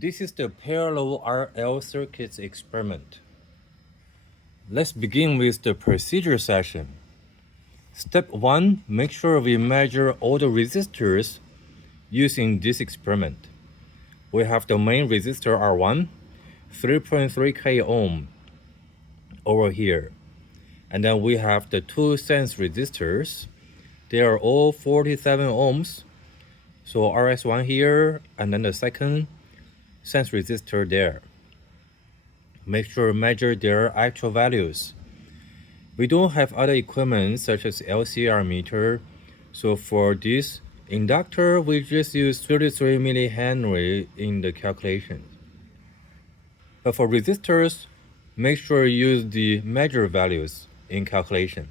This is the parallel RL circuits experiment. Let's begin with the procedure session. Step 1. Make sure we measure all the resistors using this experiment. We have the main resistor R1, 3.3k ohm over here. And then we have the two sense resistors. They are all 47 ohms. So RS1 here, and then the second sense resistor there. Make sure to measure their actual values. We don't have other equipment such as LCR meter, so for this inductor we just use 33 millihenry in the calculation. But for resistors, make sure you use the measured values in calculation.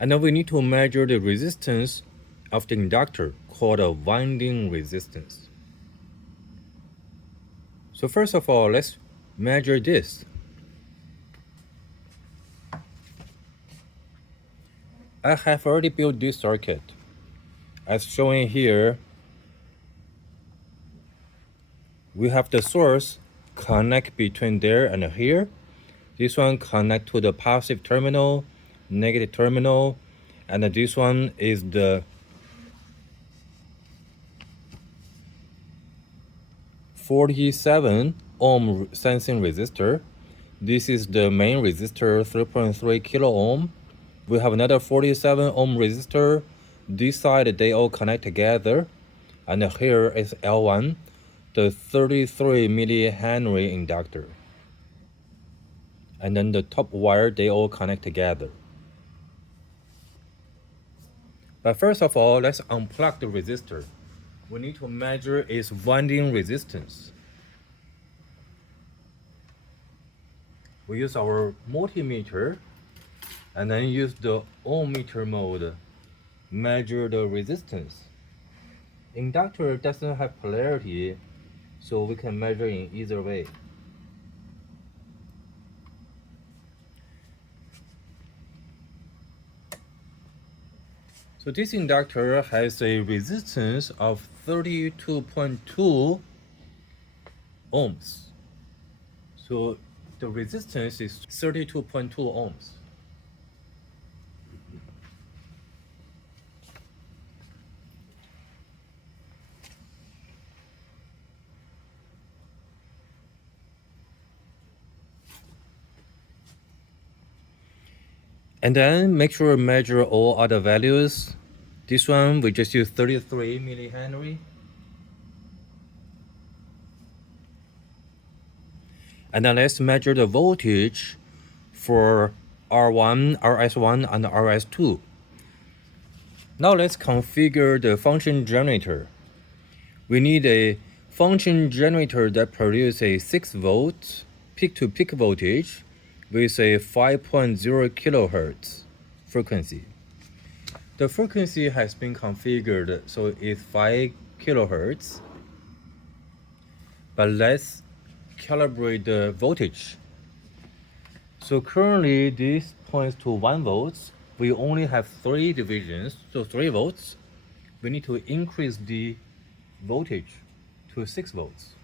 And then we need to measure the resistance of the inductor, called a winding resistance. So first of all, let's measure this. I have already built this circuit. As shown here, we have the source connect between there and here. This one connect to the positive terminal, negative terminal, and this one is the 47 ohm sensing resistor. This is the main resistor, 3.3 kilo ohm. We have another 47 ohm resistor. This side they all connect together, and here is L1, the 33 millihenry inductor. And then the top wire they all connect together. But first of all, let's unplug the resistor. We need to measure its winding resistance. We use our multimeter and then use the ohm meter mode, measure the resistance. Inductor doesn't have polarity, so we can measure in either way. So this inductor has a resistance of 32.2 ohms. So the resistance is 32.2 ohms. And then make sure to measure all other values. This one we just use 33 millihenry. And then let's measure the voltage for R1, RS1, and RS2. Now let's configure the function generator. We need a function generator that produces a 6 volt peak-to-peak voltage with a 5.0 kilohertz frequency. The frequency has been configured, so it's 5 kilohertz. But let's calibrate the voltage. So currently this points to 1 volts. We only have 3 divisions, so 3 volts. We need to increase the voltage to 6 volts.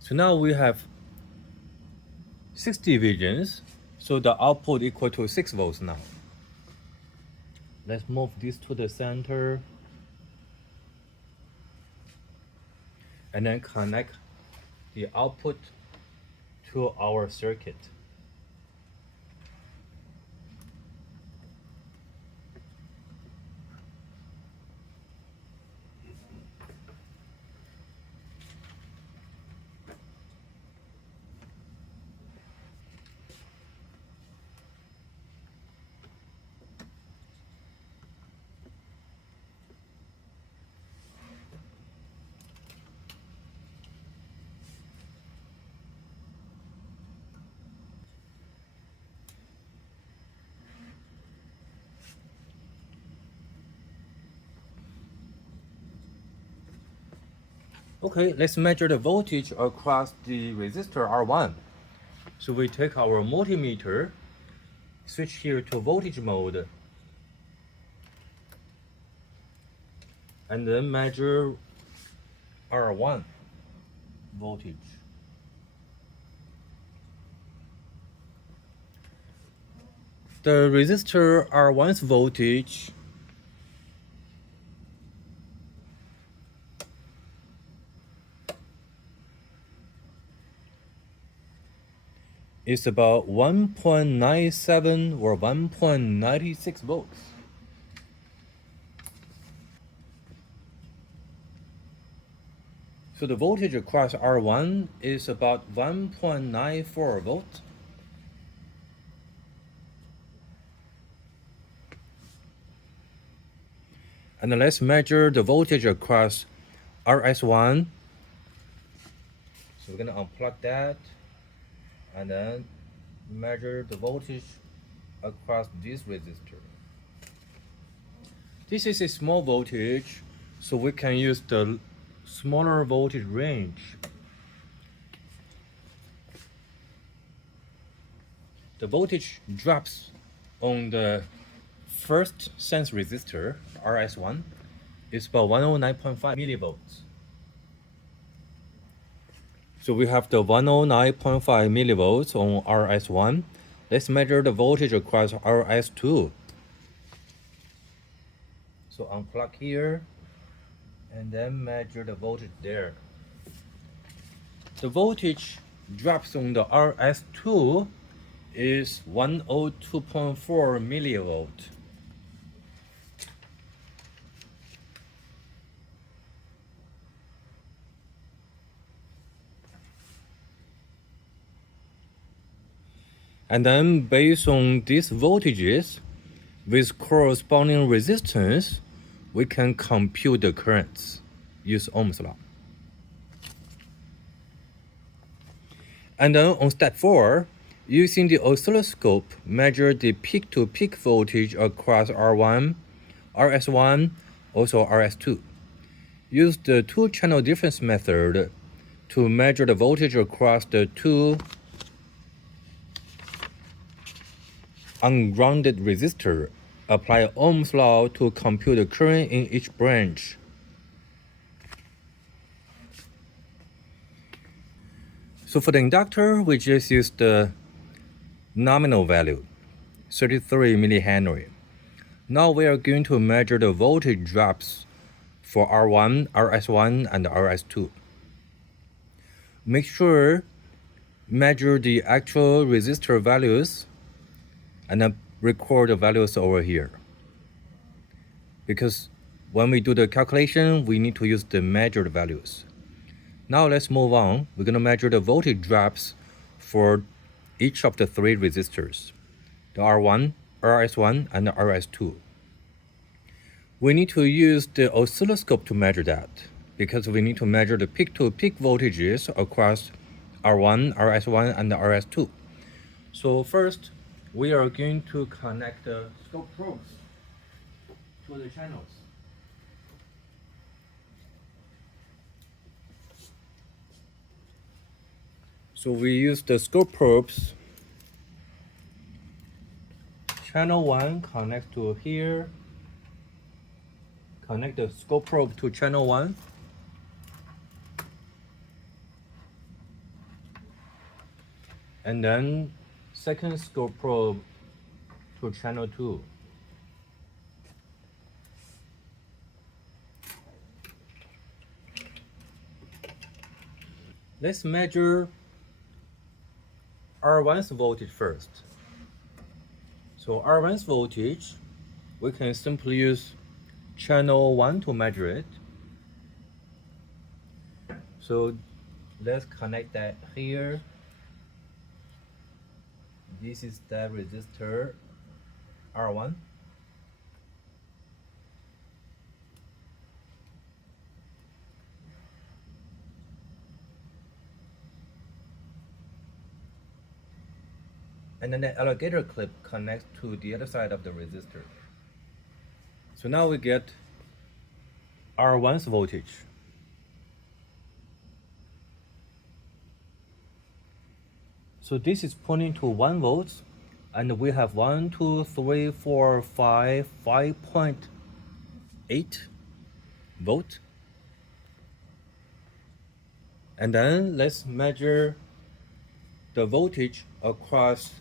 So now we have 6 divisions, so the output equal to 6 volts now. Let's move this to the center and then connect the output to our circuit. Okay, let's measure the voltage across the resistor R1. So we take our multimeter, switch here to voltage mode, and then measure R1 voltage. The resistor R1's voltage is about 1.97 or 1.96 volts. So the voltage across R1 is about 1.94 volts. And let's measure the voltage across RS1. So we're gonna unplug that and then measure the voltage across this resistor. This is a small voltage, so we can use the smaller voltage range. The voltage drops on the first sense resistor, RS1, is about 109.5 millivolts. So we have the 109.5 millivolts on RS1. Let's measure the voltage across RS2. So unplug here and then measure the voltage there. The voltage drops on the RS2 is 102.4 millivolt. And then based on these voltages with corresponding resistance, we can compute the currents, use Ohm's law. And then on step 4, using the oscilloscope, measure the peak-to-peak voltage across R1, RS1, also RS2. Use the two-channel difference method to measure the voltage across the two ungrounded resistor. Apply Ohm's law to compute the current in each branch. So for the inductor, we just use the nominal value, 33 millihenry. Now we are going to measure the voltage drops for R1, RS1, and RS2. Make sure measure the actual resistor values and then record the values over here. Because when we do the calculation, we need to use the measured values. Now let's move on. We're gonna measure the voltage drops for each of the three resistors, the R1, RS1, and the RS2. We need to use the oscilloscope to measure that because we need to measure the peak-to-peak voltages across R1, RS1, and the RS2. So first, we are going to connect the scope probes to the channels. So we use the scope probes. Channel 1 connects to here. Connect the scope probe to channel 1. And then second scope probe to channel 2. Let's measure R1's voltage first. So R1's voltage, we can simply use channel 1 to measure it. So let's connect that here. This is the resistor R1. And then the alligator clip connects to the other side of the resistor. So now we get R1's voltage. So this is pointing to 1 volt, and we have 1, 2, 3, 4, 5, 5.8 volt. And then let's measure the voltage across.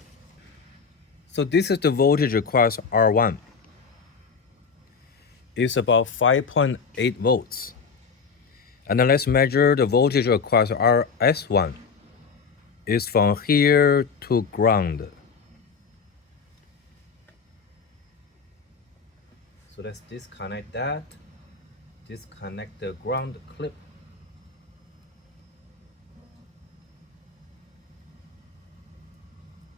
So this is the voltage across R1. It's about 5.8 volts. And then let's measure the voltage across RS1. It's from here to ground. So let's disconnect that. Disconnect the ground clip.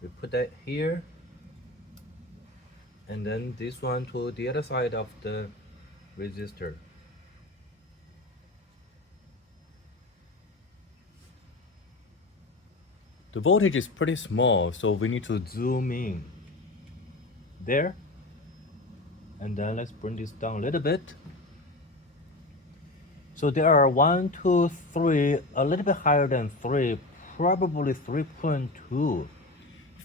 We put that here, and then this one to the other side of the resistor. The voltage is pretty small, so we need to zoom in there, and then let's bring this down a little bit. So there are 1, 2, 3, a little bit higher than 3, probably 3.2.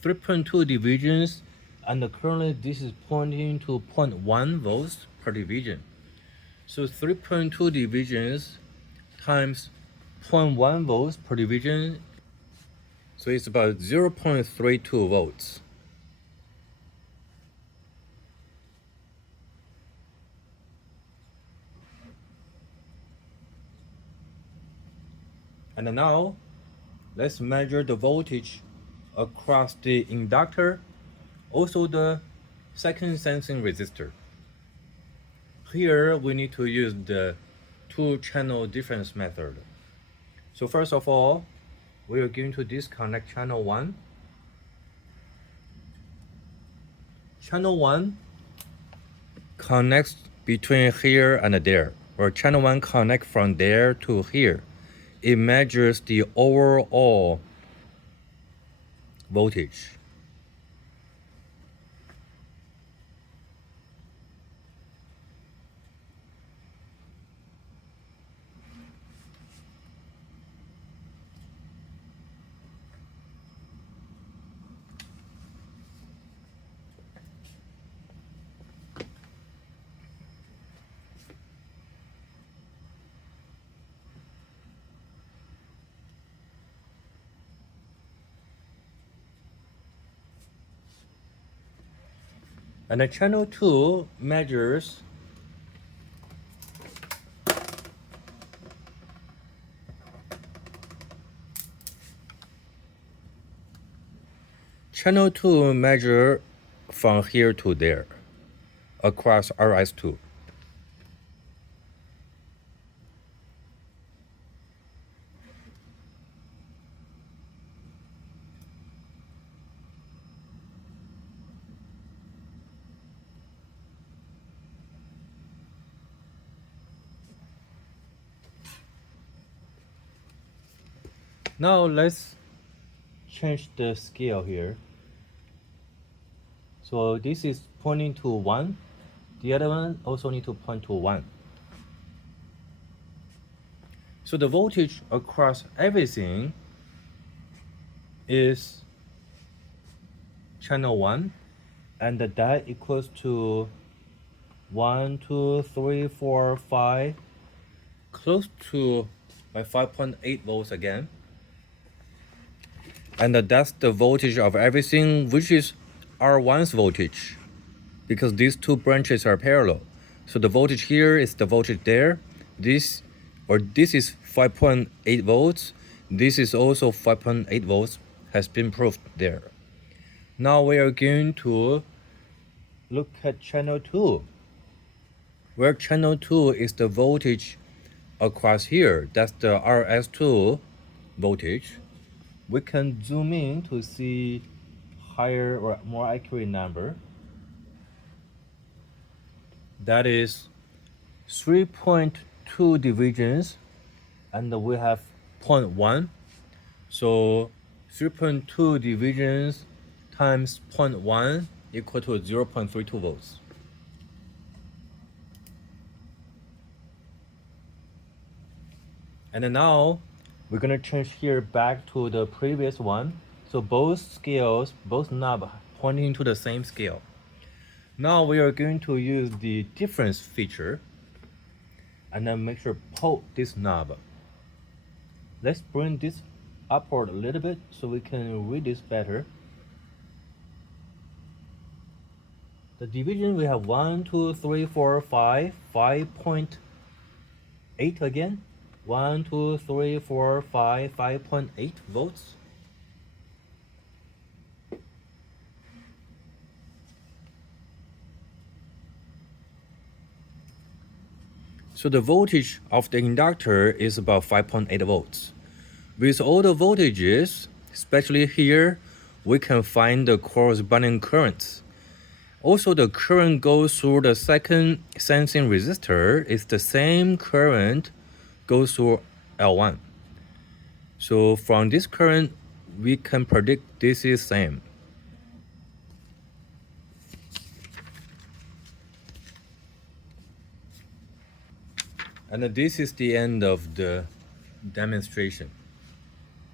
3.2 divisions, and currently this is pointing to 0.1 volts per division. So 3.2 divisions times 0.1 volts per division, so it's about 0.32 volts. And now let's measure the voltage across the inductor, also the second sensing resistor. Here we need to use the two-channel difference method. So first of all, we are going to disconnect channel 1. Channel 1 connects between here and there, or channel 1 connects from there to here. It measures the overall voltage. And the channel 2 measures from here to there across RS2. Now let's change the scale here. So this is pointing to 1. The other one also need to point to 1. So the voltage across everything is channel 1, and that equals to 1, 2, 3, 4, 5, close to 5.8 volts again. And that's the voltage of everything, which is R1's voltage, because these two branches are parallel. So the voltage here is the voltage there. This is 5.8 volts. This is also 5.8 volts, has been proved there. Now we are going to look at channel 2, where channel 2 is the voltage across here. That's the RS2 voltage. We can zoom in to see higher or more accurate number. That is 3.2 divisions, and we have 0.1. So 3.2 divisions times 0.1 equal to 0.32 volts. And then now we're gonna change here back to the previous one. So both scales, both knobs pointing to the same scale. Now we are going to use the difference feature and then make sure pull this knob. Let's bring this upward a little bit so we can read this better. The division we have 1, 2, 3, 4, 5, 5.8 again. 1, 2, 3, 4, 5, 5.8 volts. So the voltage of the inductor is about 5.8 volts. With all the voltages, especially here, we can find the corresponding currents. Also, the current goes through the second sensing resistor is the same current goes through L1. So from this current, we can predict this is same. And this is the end of the demonstration.